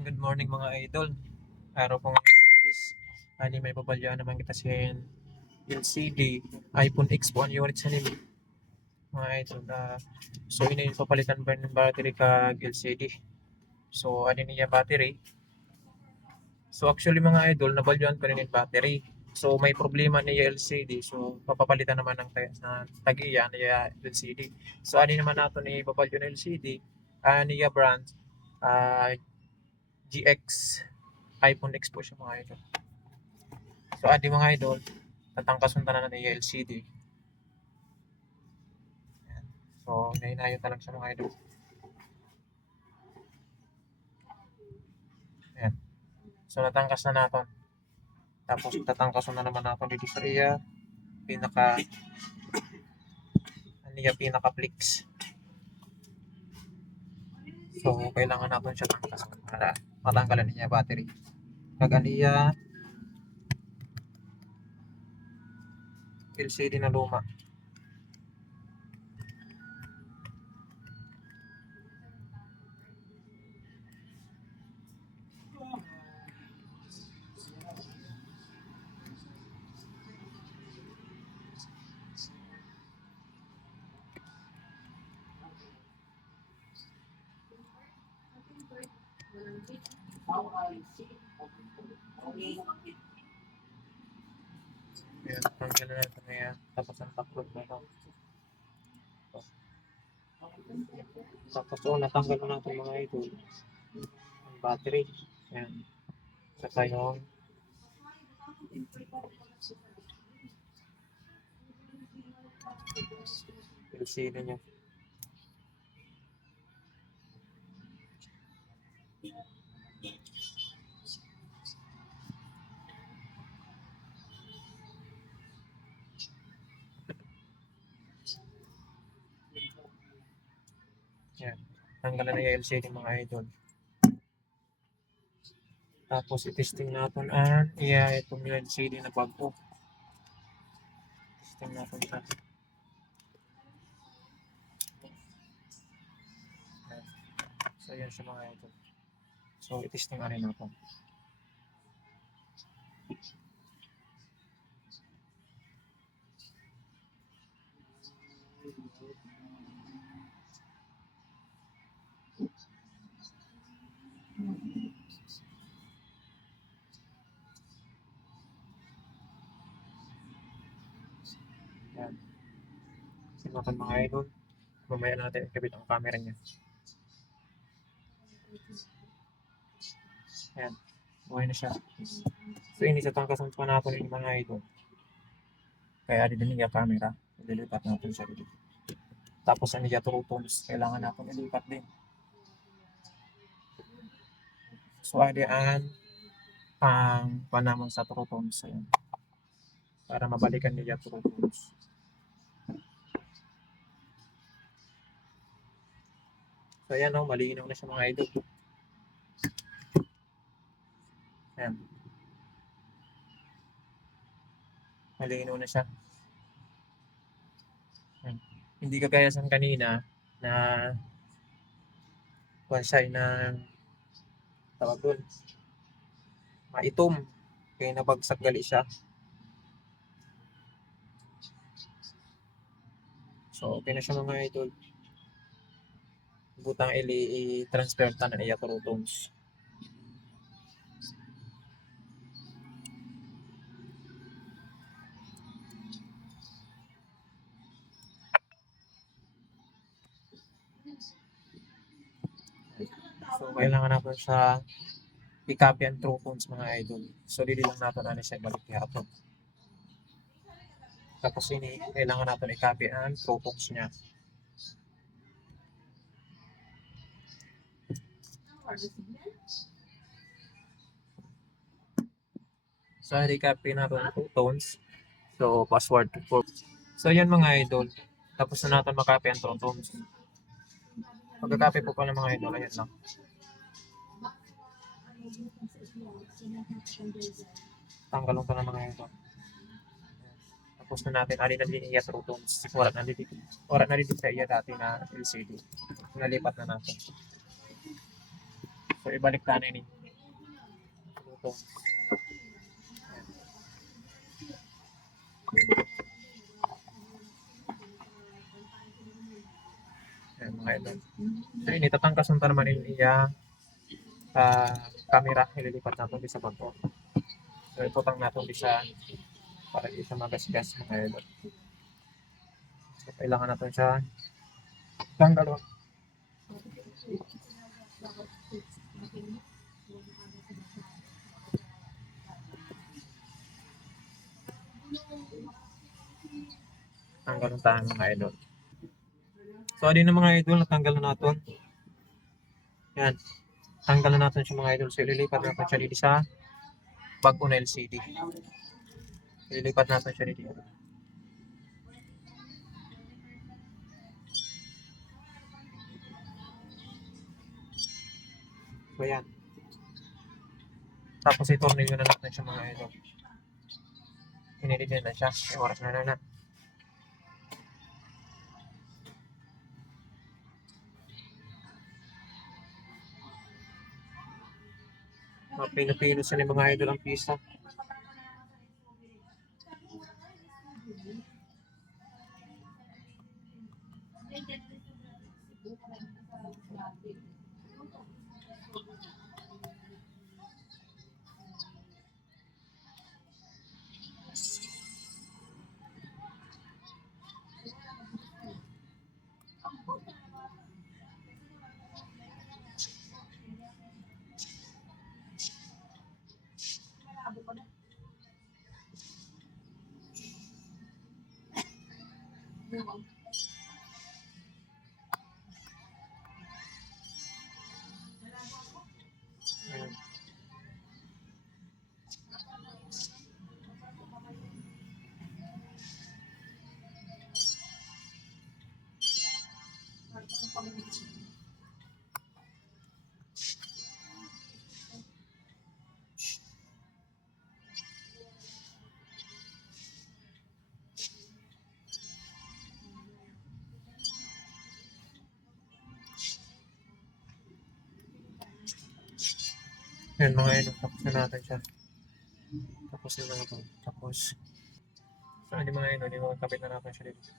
Good morning mga idol. Araw po ngayon ng Webis. May pabalya naman kita sa LCD iPhone X po ang unit sa nimo. Mga idol. So ini yung papalitan ba ng battery kag LCD. So ano niya battery. So actually mga idol nabalyaan pa rin yung battery. So may problema niya LCD. So papapalitan naman ng tagiya niya LCD. So ano naman nato ni pabalyo ng LCD. Niya brand GX iPhone X po siya mga idol. So adi mga idol, tatangkasun tanan na LCD. Ayan. So nahinayon talang siya mga idol. Ayan. So natangkas na naton. Tapos tatangkasun na naman naton dito sa iya pinaka pinaka flex. So kailangan naton siya tangkasan para matanggalan niya battery. Kag aniya LCD na luma. Ayan, tanggalan natin niya. Tapos ang taklog na lang. Tapos natanggal na natin mga idol. Ang battery. Ayan. Saka yung LCD niya. Yan. Tanggalan na yung LCD mga idol. Tapos i-testing natin itong LCD na bago. Testing natin siya. Yan. So yan siya mga idol. So i-testing rin natin. Yan. Sinukan mga idol. Mamaya natin ikabit ang camera niya. Yan. Okay na siya. So ini sa tangkasan pa natin yung mga idol. Kaya di din yung camera. Ililipat natin siya dito. Tapos ang niya true tones. Kailangan natin ilipat din. So adian ang panamon sa true tones. Ayan. Para mabalikan niya true tones. So ayan malinaw na siya mga idol. Ayan. Malinaw na siya. Ayan. Hindi kagaya sa kanina na kuwansay ng tawag doon. Maitom. Kaya nabagsak gali siya. So okay na siya mga idol. Butang i-transfer tanan iya true tones. So kailangan natin sa i-copy ang true tones mga idol. So dili lang natin ano siya balik hapon. Tapos ini kailangan natin i-copy ang true tones niya. So i-copy natin ang true tones. So password for. So yan mga idol. Tapos na natin makopy ang true tones. Pagka-copy po pala mga idol, ayan lang. Tanggalong ko na mga idol. Tapos na natin, alin na din iya true tones. Orat na din sa iya dati na LCD. Nalipat na natin. So, ibalik tayo ni Ito. Ayan, mga idol. So, initatangkas ng naman iya camera, ililipat natin di sa bato. So, iputang natin di sa para di siya magasgas, mga idol. So, kailangan natin siya tanggalon. Tanggalon tayo, mga idol. So, alin na mga idol, natanggal na natin. Yan. Tanggal na natin siya, mga idol. So, ililipat natin siya dito sa bago na LCD. Ililipat natin siya dito. So, yan. Tapos, itornilyo na natin siya, mga idol. Inilidyan na siya. May oras na. Pino-pino sila mga idol ang pista. Ayan. Yan mga idol, tapos na natin siya. Tapos na natin. Tapos, so hindi mga idol, hindi mga kapit na natin siya dito.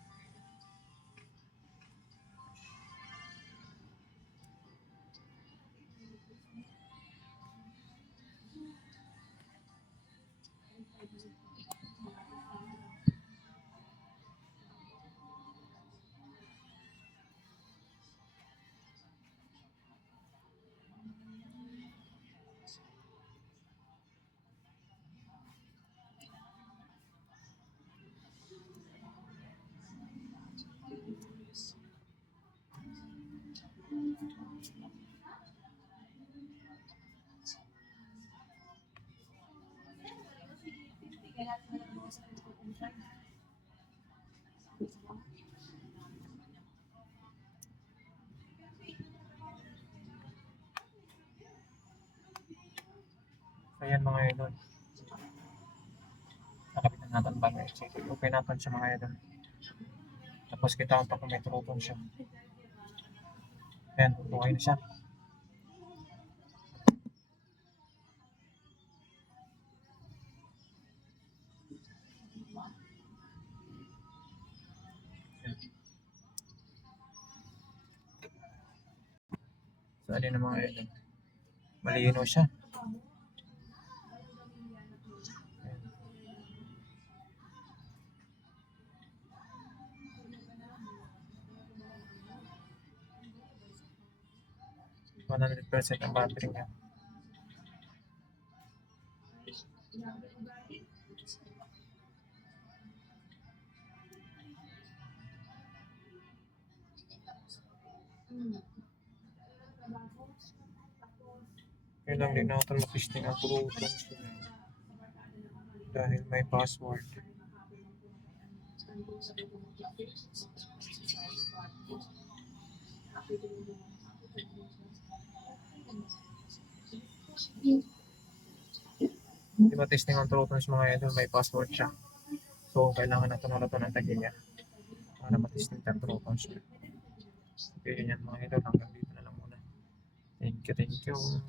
So yan mga idol. Nakapit na natin bago i-check. Okay natin siya mga idol. Tapos kita pa kung may trupon siya. Ayan, okay na siya. So alin na mga idol. Malino siya. Ayan. 100% ang battery niya. Kailang din natin mag-testing ang trupon. Dahil may password. Di ba testing ang trupon sa mga idol, may password siya. So, kailangan natin ulit ng tagilya para matesting ang trupon siya. Okay, yan mga idol. Hanggang dito na lang muna. Thank you.